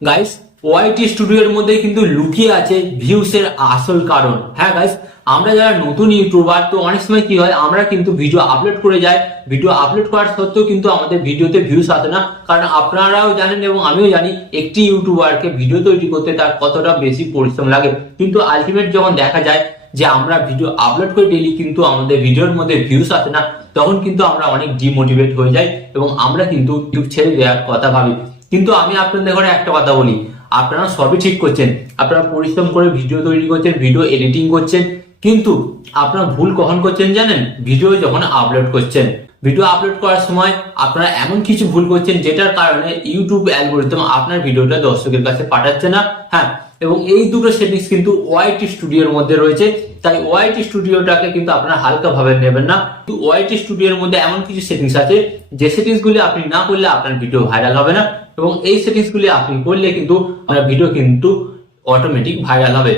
Guys, ওয়াইটি স্টুডিওর মধ্যে কিন্তু লুকিয়ে আছে ভিউসের আসল কারণ। হ্যাঁ গাইস, আমরা যারা নতুন ইউটিউবার, তো অনেক সময় কি হয়, আমরা কিন্তু ভিডিও আপলোড করে যাই, ভিডিও আপলোড করার সত্ত্বেও কিন্তু আমাদের ভিডিওতে ভিউস আসে না। কারণ আপনারাও জানেন এবং আমিও জানি একটি ইউটিউবারকে ভিডিও তৈরি করতে তার কতটা বেশি পরিশ্রম লাগে। কিন্তু আলটিমেট যখন দেখা যায় যে আমরা ভিডিও আপলোড করে ডেইলি কিন্তু আমাদের ভিডিওর মধ্যে ভিউস আসে না, তখন কিন্তু আমরা অনেক ডিমোটিভেট হয়ে যাই এবং আমরা কিন্তু ইউটিউব ছেড়ে দেওয়ার কথা ভাবি। কিন্তু আমি আপনাদের ঘরে একটা কথা বলি, আপনারা সবই ঠিক করছেন, আপনারা পরিশ্রম করে ভিডিও তৈরি করছেন, ভিডিও এডিটিং করছেন, কিন্তু আপনারা ভুল কখন করছেন জানেন? ভিডিও যখন আপলোড করছেন, ভিডিও আপলোড করার সময় আপনারা এমন কিছু ভুল করছেন যেটার কারণে ইউটিউব অ্যালগরিদম আপনার ভিডিওটা দর্শকের কাছে পাঠাচ্ছে না। হ্যাঁ, এবং এই দুটো সেটিংস কিন্তু ওয়াইটি স্টুডিওর মধ্যে রয়েছে, তাই ওয়াইটি স্টুডিওটাকে কিন্তু আপনারা হালকা ভাবে নেবেন না। ওয়াইটি স্টুডিওর মধ্যে এমন কিছু সেটিংস আছে যে সেটিংস গুলি আপনি না করলে আপনার ভিডিও ভাইরাল হবে না, এবং এই সেটিংস গুলি আপনি করলে কিন্তু আপনার ভিডিও কিন্তু অটোমেটিক ভাইরাল হবে।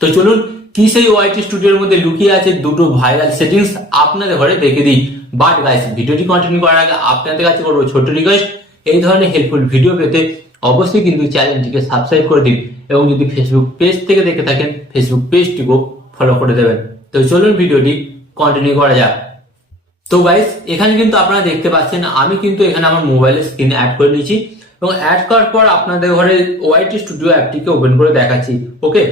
তো চলুন, কি সেই ওয়াইটি স্টুডিওর মধ্যে লুকিয়ে আছে দুটো ভাইরাল সেটিংস আপনাদের ঘরে দেখে দিই। বাট গাইস, ভিডিওটি কন্টিনিউ করার আগে আপনাদের কাছে করবো ছোট্ট রিকোয়েস্ট, এই ধরনের হেল্পফুল ভিডিও পেতে অবশ্যই কিন্তু চ্যানেলটিকে সাবস্ক্রাইব করে দিন, এবং যদি ফেসবুক পেজ থেকে দেখে থাকেন ফেসবুক পেজটিকেও ফলো করে দেবেন। তো চলুন ভিডিওটি কন্টিনিউ করা যাক। তো গাইস, এখানে কিন্তু আপনারা দেখতে পাচ্ছেন আমি কিন্তু এখানে আমার মোবাইলের স্ক্রিনে অ্যাড করে নিয়েছি, এবং অ্যাড করার পর আপনাদের ঘরে ওয়াইটি স্টুডিও অ্যাপটিকে ওপেন করে দেখাচ্ছি। ওকে,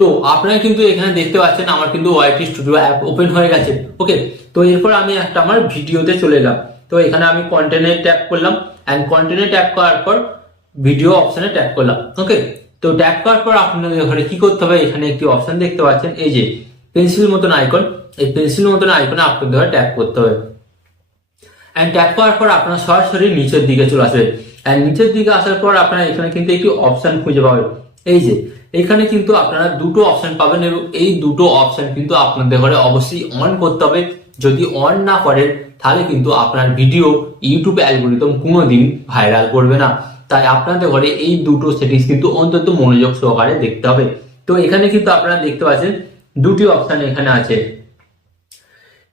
তো আপনারা কিন্তু এখানে দেখতে পাচ্ছেন আমার কিন্তু ওয়াইটি স্টুডিও অ্যাপ ওপেন হয়ে গেছে। ওকে, তো এরপর আমি একটা আমার ভিডিওতে চলে এলাম। তো এখানে আমি কন্টেন্টে ট্যাপ করলাম, এন্ড কন্টেন্টে ট্যাপ করার পর ভিডিও অপশনে ট্যাপ করলাম। ওকে, তো ট্যাপ করার পর আপনাদের ঘরে কি করতে হবে, এখানে একটি অপশন দেখতে পাচ্ছেন, এই যে পেন্সিল মতন আইকন, এই পেন্সিল মতন আইকনে আপনাদের ঘরে ট্যাপ করতে হবে। এন্ড ট্যাপ করার পর আপনারা সরাসরি নিচের দিকে চলে আসবে। এন্ড নিচের দিকে আসার পর আপনারা এখানে কিন্তু একটি অপশন খুঁজে পাবেন, এই যে এখানে কিন্তু আপনারা দুটো অপশন পাবেন, এবং এই দুটো অপশন কিন্তু আপনাদের ঘরে অবশ্যই অন করতে হবে। যদি অন না করেন তাহলে কিন্তু আপনার ভিডিও ইউটিউব অ্যালগরিদম কোনোদিন ভাইরাল করবে না। তাই আপনাদের ঘরে এই দুটো সেটিংস কিন্তু অন্তত মনোযোগ সহকারে দেখতে হবে। তো এখানে কিন্তু আপনারা দেখতে পাচ্ছেন দুটি অপশন এখানে আছে,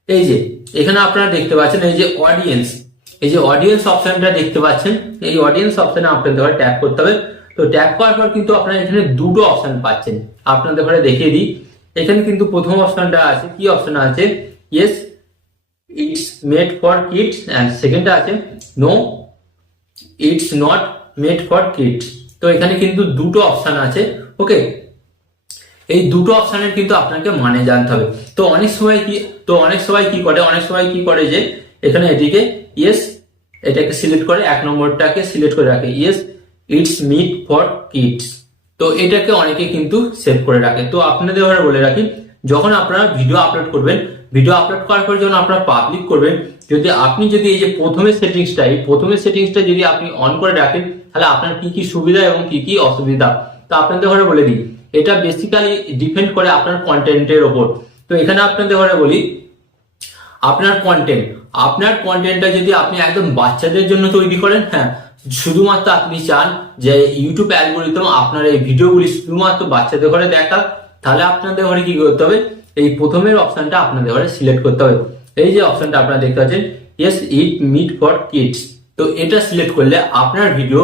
এই যে এখানে আপনারা দেখতে পাচ্ছেন এই যে অডিয়েন্স, এই যে অডিয়েন্স অপশনটা দেখতে পাচ্ছেন, এই অডিয়েন্স অপশনে আপনাদের ঘরে ট্যাপ করতে হবে। তো ট্যাপ করার পর কিন্তু আপনারা এখানে দুটো অপশন পাচ্ছেন, আপনাদের ঘরে দেখিয়ে দিই। এখানে কিন্তু প্রথম অপশনটা আছে, কি অপশন আছে, yes it's made for kids, and সেকেন্ডটা আছে no it's not made for kids. তো এখানে কিন্তু দুটো অপশন আছে। ওকে, এই দুটো অপশনের কিন্তু আপনাকে মানে জানতে হবে। তো অনেক সময় কি করে যে এখানে এটিকে ইয়েস এটাকে সিলেক্ট করে, এক নম্বরটাকে সিলেক্ট করে রাখে, yes it's meant for kids. তো এটাকে অনেকে কিন্তু সেভ করে রাখে। তো আপনাদের ঘরে বলে রাখি, যখন আপনারা ভিডিও আপলোড করবেন, ভিডিও আপলোড করার পর যখন আপনারা পাবলিক করবেন, যদি এই যে প্রথমের সেটিংসটা যদি আপনি অন করে রাখেন, তাহলে আপনার কি কি সুবিধা এবং কি কি অসুবিধা, তো আপনাদের ঘরে বলে দিই। এটা বেসিক্যালি ডিপেন্ড করে আপনার কন্টেন্টের ওপর। তো এখানে আপনাদের ঘরে বলি, আপনার কন্টেন্টটা যদি আপনি একদম বাচ্চাদের জন্য তৈরি করেন, হ্যাঁ, শুধুমাত্র আপনি চান যে ইউটিউব অ্যালগরিদম আপনার এই ভিডিওগুলি শুধুমাত্র বাচ্চাদের ঘরে দেখা, তাহলে আপনাদের ঘরে কি করতে হবে, এই প্রথমের অপশনটা আপনাদের ঘরে সিলেক্ট করতে হবে। এই যে অপশনটা আপনারা দেখতে পাচ্ছেন, yes it meant for kids. তো এটা সিলেক্ট করলে আপনার ভিডিও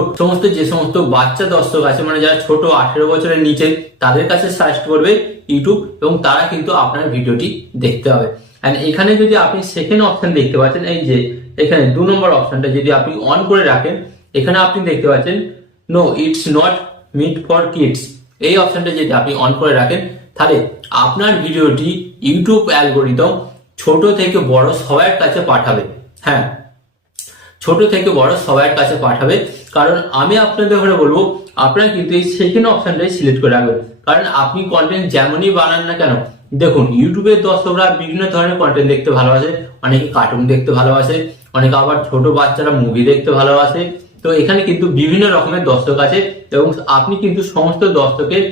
যে সমস্ত বাচ্চা দর্শক আছে, মানে যারা ছোট 18 বছরের নিচে, তাদের কাছে সার্চ করবে ইউটিউব, এবং তারা কিন্তু আপনার ভিডিওটি দেখতে হবে। এন্ড এখানে যদি আপনি সেকেন্ড অপশন দেখতে পাচ্ছেন, এই যে এখানে 2 নম্বর অপশনটা যদি আপনি অন করে রাখেন, এখানে আপনি দেখতে পাচ্ছেন no it's not meant for kids. এই অপশনটা যদি আপনি অন করে রাখেন, তাহলে আপনার ভিডিওটি ইউটিউব অ্যালগরিদম ছোট থেকে বড় সবার কাছে পাঠাবে। হ্যাঁ, ছোট থেকে বড় সবার কাছে পাঠাবে। কারণ আমি আপনাদের ঘরে বলবো, আপনারা কিন্তু এই সেকেন্ড অপশনটাই সিলেক্ট করে রাখবেন। কারণ আপনি কন্টেন্ট যেমনই বানান না কেন, দেখুন ইউটিউবের দর্শকরা বিভিন্ন ধরনের কন্টেন্ট দেখতে ভালোবাসে, অনেকে কার্টুন দেখতে ভালোবাসে, অনেকে আবার ছোট বাচ্চারা মুভি দেখতে ভালোবাসে। তো এখানে কিন্তু বিভিন্ন রকমের দর্শক আছে, এবং আপনি কিন্তু সমস্ত দর্শকের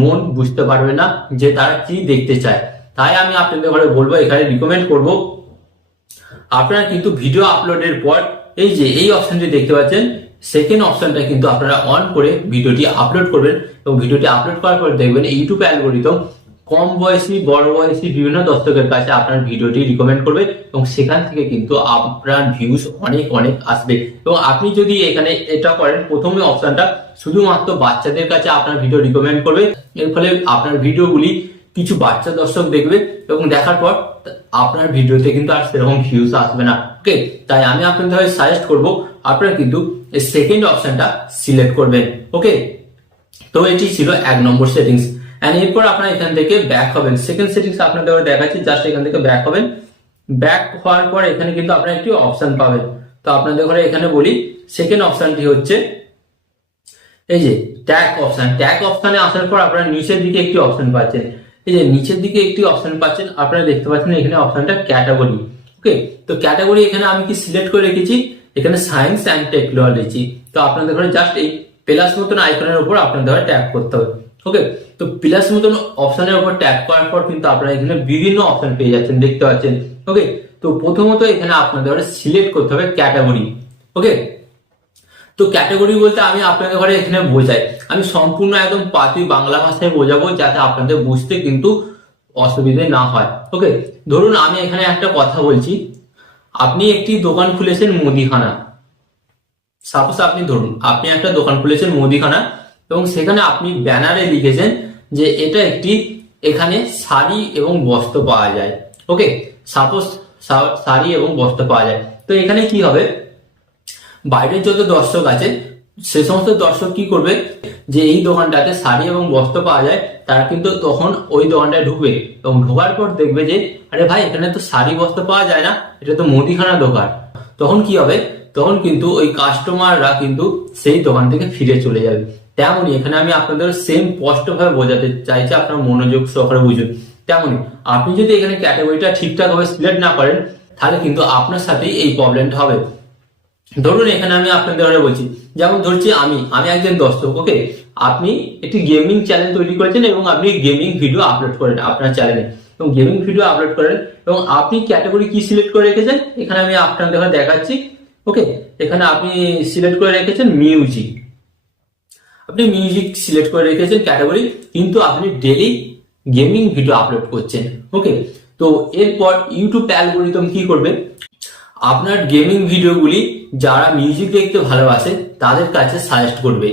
মন বুঝতে পারবেন না যে তারা কি দেখতে চায়। তাই আমি আপনাদের ঘরে বলবো, এখানে রিকমেন্ড করব, আপনারা কিন্তু ভিডিও আপলোডের পর এই যে এই অপশনটি দেখতে পাচ্ছেন, সেকেন্ড অপশনটা কিন্তু আপনারা অন করে ভিডিওটি আপলোড করবেন, এবং ভিডিওটি আপলোড করার পর দেখবেন ইউটিউব অ্যালগরিদম কম বয়সী বড় বয়সী বিভিন্ন দর্শকের কাছে আপনার ভিডিওটি রিকমেন্ড করবে এবং সেখান থেকে কিন্তু আপনার ভিউজ অনেক অনেক আসবে। এবং আপনি যদি এখানে এটা করেন, প্রথমে অপশনটা শুধুমাত্র বাচ্চাদের কাছে আপনার ভিডিও রিকমেন্ড করবে, এর ফলে আপনার ভিডিওগুলি কিছু বাচ্চা দর্শক দেখবে এবং দেখার পর আপনার ভিডিওতে কিন্তু আর সেরকম ভিউজ আসবে না। ওকে, তাই আমি আপনাদের সাজেস্ট করব আপনারা কিন্তু এই সেকেন্ড অপশনটা সিলেক্ট করবেন। ওকে, তো এটি ছিল 1 নম্বর সেটিংস। এন্ড এরপর আপনারা এখান থেকে ব্যাক হবেন। সেকেন্ড সেটিংস আপনাদের দেখাচ্ছি, জাস্ট এখান থেকে ব্যাক হবেন। ব্যাক হওয়ার পর এখানে কিন্তু আপনারা একটি অপশন পাবেন। তো আপনাদের ঘরে এখানে বলি, সেকেন্ড অপশনটি হচ্ছে এই যে ট্যাগ অপশন। ট্যাগ অপশনে আসার পর আপনারা নিচের দিকে একটি অপশন পাচ্ছেন। এই যে নিচের দিকে একটি অপশন পাচ্ছেন, আপনারা দেখতে পাচ্ছেন এখানে অপশনটা ক্যাটাগরি। ওকে, তো ক্যাটাগরি এখানে আমি কি সিলেক্ট করে রেখেছি, এখানে সায়েন্স অ্যান্ড টেকনোলজি। তো আপনাদের ঘরে জাস্ট এই প্লাস মতন আইকনের উপর আপনাদের ট্যাপ করতে হবে। ওকে, তো প্লাস মতন অপশনের উপর ট্যাপ করার পর কিন্তু আপনারা এখানে বিভিন্ন অপশন পেয়ে যাচ্ছেন, দেখতে পাচ্ছেন। ওকে, তো প্রথমত এখানে আপনাদের সিলেক্ট করতে হবে ক্যাটাগরি। ওকে, তো ক্যাটাগরি বলতে আমি আপনাদের ঘরে এখানে বোঝাই, আমি সম্পূর্ণ একদম পাতি বাংলা ভাষায় বোঝাবো যাতে আপনাদের বুঝতে কিন্তু অসুবিধে না হয়। ওকে, ধরুন আমি এখানে একটা কথা বলছি, আপনি একটি দোকান খুলেছেন মুদিখানা। সাপোজ আপনি ধরুন আপনি একটা দোকান খুলেছেন মুদিখানা এবং সেখানে আপনি ব্যানারে লিখেছেন যে এটা একটি, এখানে শাড়ি এবং বস্ত্র পাওয়া যায়। ওকে, সাপোজ শাড়ি এবং বস্ত্র পাওয়া যায়। তো এখানে কি হবে, বাইরের যত দর্শক আছে সে সমস্ত দর্শক কি করবে, যে এই দোকানটাতে শাড়ি এবং বস্ত্র পাওয়া যায়, তারা কিন্তু তখন ওই দোকানটায় ঢুকবে এবং ঢোকার পর দেখবে যে আরে ভাই এখানে তো শাড়ি বস্ত্র পাওয়া যায় না, এটা তো মুদিখানা দোকান। তখন কি হবে, তখন কিন্তু ওই কাস্টমাররা কিন্তু সেই দোকান থেকে ফিরে চলে যাবে। তেমনই এখানে আমি আপনাদের সেম স্পষ্টভাবে বোঝাতে চাইছি, আপনার মনোযোগ সহকারে বুঝুন। তেমনই আপনি যদি এখানে ক্যাটাগরিটা ঠিকঠাক ভাবে সিলেক্ট না করেন, তাহলে কিন্তু আপনার সাথেই এই প্রবলেমটা হবে। ধরুন এখানে আমি আপনাদের বলছি, যেমন ধরছি আমি একজন দর্শক। ওকে, আপনি একটি গেমিং চ্যানেল তৈরি করেছেন এবং আপনি গেমিং ভিডিও আপলোড করেন আপনার চ্যানেলে, এবং গেমিং ভিডিও আপলোড করেন এবং আপনি ক্যাটাগরি কি সিলেক্ট করে রেখেছেন, এখানে আমি আপনাদের দেখাচ্ছি। ওকে, এখানে আপনি সিলেক্ট করে রেখেছেন মিউজিক, আপনি মিউজিক সিলেক্ট করে রেখেছেন ক্যাটাগরি, কিন্তু আপনি ডেইলি গেমিং ভিডিও আপলোড করছেন। ওকে, তো এরপর ইউটিউব অ্যালগরিদম কি করবে, আপনার গেমিং ভিডিওগুলি যারা মিউজিক দেখতে ভালোবাসে তাদের কাছে সাজেস্ট করবে।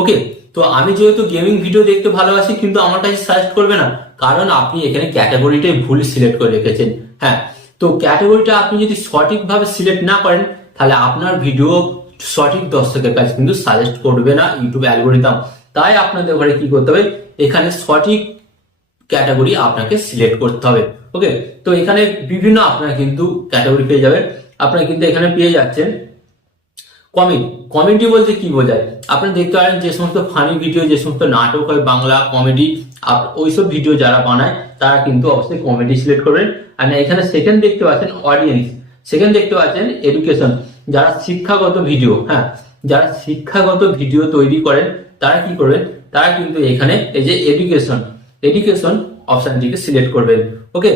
ওকে, তো আমি যেহেতু গেমিং ভিডিও দেখতে ভালোবাসি কিন্তু আমার কাছে সাজেস্ট করবে না, কারণ আপনি এখানে ক্যাটাগরিটাই ভুল সিলেক্ট করে রেখেছেন। হ্যাঁ, তো ক্যাটাগরিটা আপনি যদি সঠিকভাবে সিলেক্ট না করেন, তাহলে আপনার ভিডিও সঠিক দর্শকের কাছে কিন্তু সাজেস্ট করবে না ইউটিউব অ্যালগরিদম। তাই আপনাদের ঘরে কি করতে হবে, এখানে সঠিক ক্যাটাগরি আপনাকে সিলেক্ট করতে হবে। ওকে, তো এখানে বিভিন্ন আপনারা কিন্তু ক্যাটাগরি পেয়ে যাবেন। আপনারা কিন্তু এখানে পেয়ে যাচ্ছেন কমেডি। কমেডি বলতে কি বোঝায়, আপনারা দেখতে পারেন যে সমস্ত ফানি ভিডিও, যে সমস্ত নাটক হয় বাংলা কমেডি, ওইসব ভিডিও যারা বানায় তারা কিন্তু অবশ্যই কমেডি সিলেক্ট করবেন। আর এখানে সেকেন্ড দেখতে পাচ্ছেন অডিয়েন্স, সেকেন্ড দেখতে পাচ্ছেন এডুকেশন, যারা শিক্ষাগত ভিডিও, হ্যাঁ যারা শিক্ষাগত ভিডিও তৈরি করেন তারা কি করবেন, তারা কিন্তু এখানে এই যে এডুকেশন অপশনটিকে সিলেক্ট করবেন। ওকে,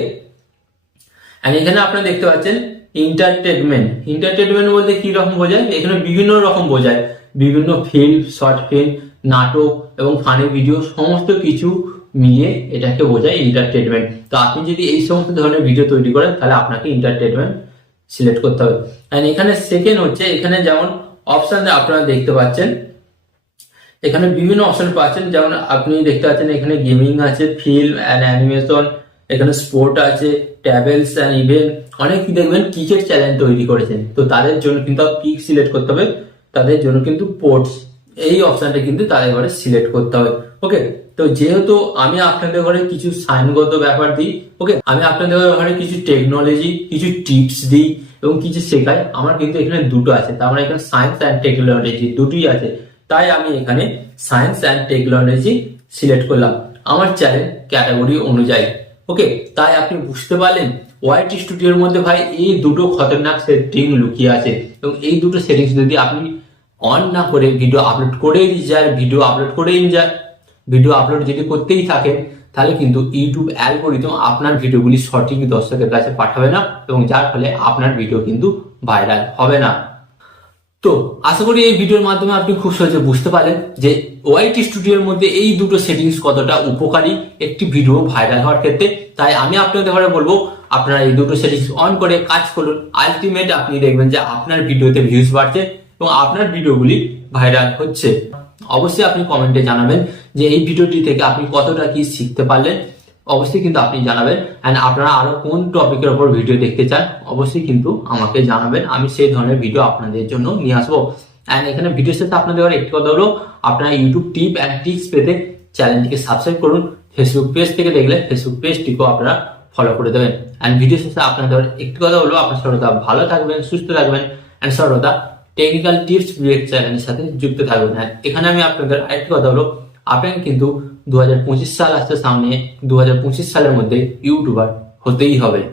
এন্ড এখানে আপনারা দেখতে পাচ্ছেন এন্টারটেনমেন্ট বলতে কি রকম বোঝায়, এখানে বিভিন্ন রকম বোঝায়, বিভিন্ন ফিল্ম, শর্ট ফিল্ম, নাটক এবং ফানি ভিডিও সমস্ত কিছু মিলিয়ে এটাকে বোঝায় এন্টারটেনমেন্ট। তো আপনি যদি এই সমস্ত ধরনের ভিডিও তৈরি করেন তাহলে আপনাকে এন্টারটেনমেন্ট সিলেক্ট করতে হবে। এন্ড এখানে সেকেন্ড হচ্ছে, এখানে যেমন অপশন আপনারা দেখতে পাচ্ছেন, এখানে বিভিন্ন অপশন পাচ্ছেন, যেমন আপনি দেখতে পাচ্ছেন এখানে গেমিং আছে, ফিল্ম অ্যান্ড অ্যানিমেশন, এখানে স্পোর্ট আছে, ট্রাভেলস অ্যান্ড ইভেন্ট, অনেক দেখবেন ক্রিকেট চ্যানেল তৈরি করেছেন, তো তাদের জন্য কিন্তু কি সিলেক্ট করতে হবে, তাদের জন্য কিন্তু স্পোর্টস এই অপশনটা কিন্তু তাদের ঘরে সিলেক্ট করতে হবে। ওকে, তো যেহেতু আমি আপনাদের ঘরে কিছু সাইনগত ব্যাপার দিই, ওকে আমি আপনাদের ঘরে কিছু টেকনোলজি, কিছু টিপস দিই এবং কিছু শেখাই, আমার কিন্তু এখানে দুটো আছে, তার মানে এখানে সায়েন্স অ্যান্ড টেকনোলজি দুটোই আছে, তাই আমি এখানে সায়েন্স অ্যান্ড টেকনোলজি সিলেক্ট করলাম আমার চ্যানেল ক্যাটাগরি অনুযায়ী। ওকে, তাই আপনি বুঝতে পারলেন ওয়াইটি স্টুডিওর মধ্যে ভাই এই দুটো খতরনাক সেটিং লুকিয়ে আছে, এবং এই দুটো সেটিংস যদি আপনি অন না করে ভিডিও আপলোড করেই যায়, ভিডিও আপলোড যদি করতেই থাকেন, তাহলে কিন্তু ইউটিউব অ্যালগরিদম আপনার ভিডিওগুলি সঠিক দর্শকের কাছে পাঠাবে না এবং যার ফলে আপনার ভিডিও কিন্তু ভাইরাল হবে না। তো আশা করি এই ভিডিওর মাধ্যমে আপনি খুব সহজে বুঝতে পারলেন যে ওয়াইটি স্টুডিওর মধ্যে এই দুটো সেটিংস কতটা উপকারী একটি ভিডিও ভাইরাল হওয়ার ক্ষেত্রে। তাই আমি আপনাদের ঘরে বলবো আপনারা এই দুটো সেটিংস অন করে কাজ করুন, আলটিমেট আপনি দেখবেন যে আপনার ভিডিওতে ভিউজ বাড়ছে এবং আপনার ভিডিওগুলি ভাইরাল হচ্ছে। অবশ্যই আপনি কমেন্টে জানাবেন যে এই ভিডিওটি থেকে আপনি কতটা কি শিখতে পারলেন, অবশ্যই কিন্তু আপনি জানাবেন। অ্যান্ড আপনারা আরো কোন টপিকের উপর ভিডিও দেখতে চান অবশ্যই কিন্তু আমাকে জানাবেন, আমি সেই ধরনের ভিডিও আপনাদের জন্য নিয়ে আসবো। অ্যান্ড এখানে ভিডিওর সাথে আপনাদের একটি কথা হলো, আপনারা ইউটিউব টিপ অ্যান্ড ট্রিক্স পেতে চ্যানেলটিকে সাবস্ক্রাইব করুন। ফেসবুক পেজ থেকে দেখলে ফেসবুক পেজটিকেও আপনারা ফলো করে দেবেন। অ্যান্ড ভিডিওর সাথে আপনাদের একটি কথা হলো, আপনার সর্বদা ভালো থাকবেন, সুস্থ থাকবেন অ্যান্ড সর্বদা টেকনিক্যাল টিপস চ্যানেলের সাথে যুক্ত থাকবেন। এখানে আমি আপনাদের আরেকটি কথা হলো, আপনাকে কিন্তু 2025 সাল আসছে সামনে, 2025 সালের মধ্যে ইউটিউবার হতেই হবে।